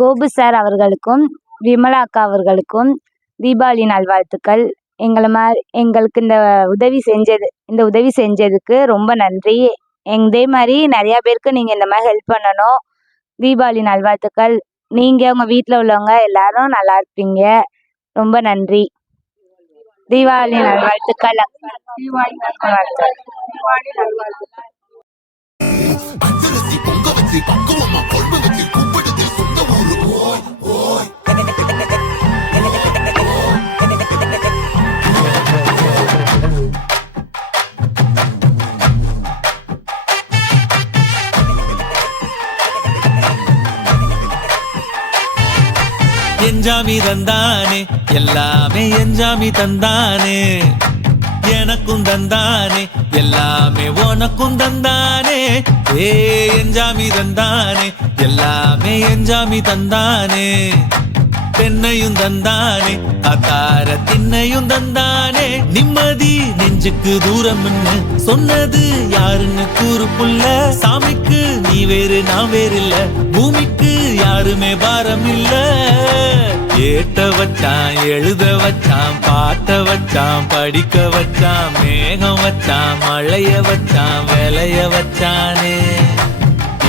Gopu sir அவர்களுக்கும் விமலா அக்கா அவர்களுக்கும் தீபாவளி நல்வாழ்த்துக்கள். எங்களை மாதிரி எங்களுக்கு இந்த உதவி செஞ்சது இந்த உதவி செஞ்சதுக்கு ரொம்ப நன்றி. இதே மாதிரி நிறையா பேருக்கு நீங்கள் இந்த மாதிரி ஹெல்ப் பண்ணணும். தீபாவளி நல்வாழ்த்துக்கள். நீங்கள் உங்கள் வீட்டில் உள்ளவங்க எல்லாரும் நல்லா இருப்பீங்க. ரொம்ப நன்றி. தீபாவளி நல்வாழ்த்துக்கள். தீபாவளி நல்வாழ்த்துக்கள். எஞ்சாமி தந்தானே எல்லாமே எஞ்சாமி தந்தானே எனக்கும் தந்தானே எல்லாமே உனக்கும் தந்தானே ஏ எஞ்சாமி தந்தானே எல்லாமே எஞ்சாமி தந்தானே பெண்ணையும் தந்தானே அத்தார திண்ணையும் தந்தானே நிம்மதி நெஞ்சுக்கு தூரம்னு சொன்னது யாருன்னு கூறு புள்ள சாமிக்கு நீ வேறு நான் வேறு இல்ல பூமிக்கு யாருமே பாரம் இல்ல ஏட்ட வச்சான் எழுத வச்சான் பாட்ட வச்சான் படிக்க வச்சான் மேகம் வச்சான் மழைய வச்சான் விளைய வச்சானே.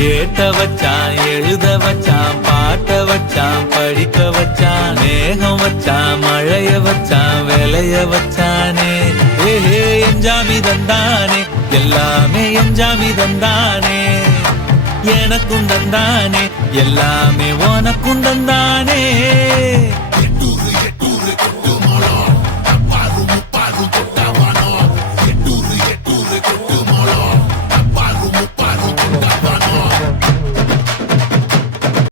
ஏட்ட வச்சான் எழுத வச்சான் பாட்ட வச்சான் படிக்க வச்சான் மேகம் வச்சான் மழைய வச்சான் விளைய வச்சானே. ஏஹே எஞ்சாமி தந்தானே எல்லாமே எஞ்சாமி தந்தானே எனக்கும் தந்தானே எல்லாமே உனக்கும் தந்தானே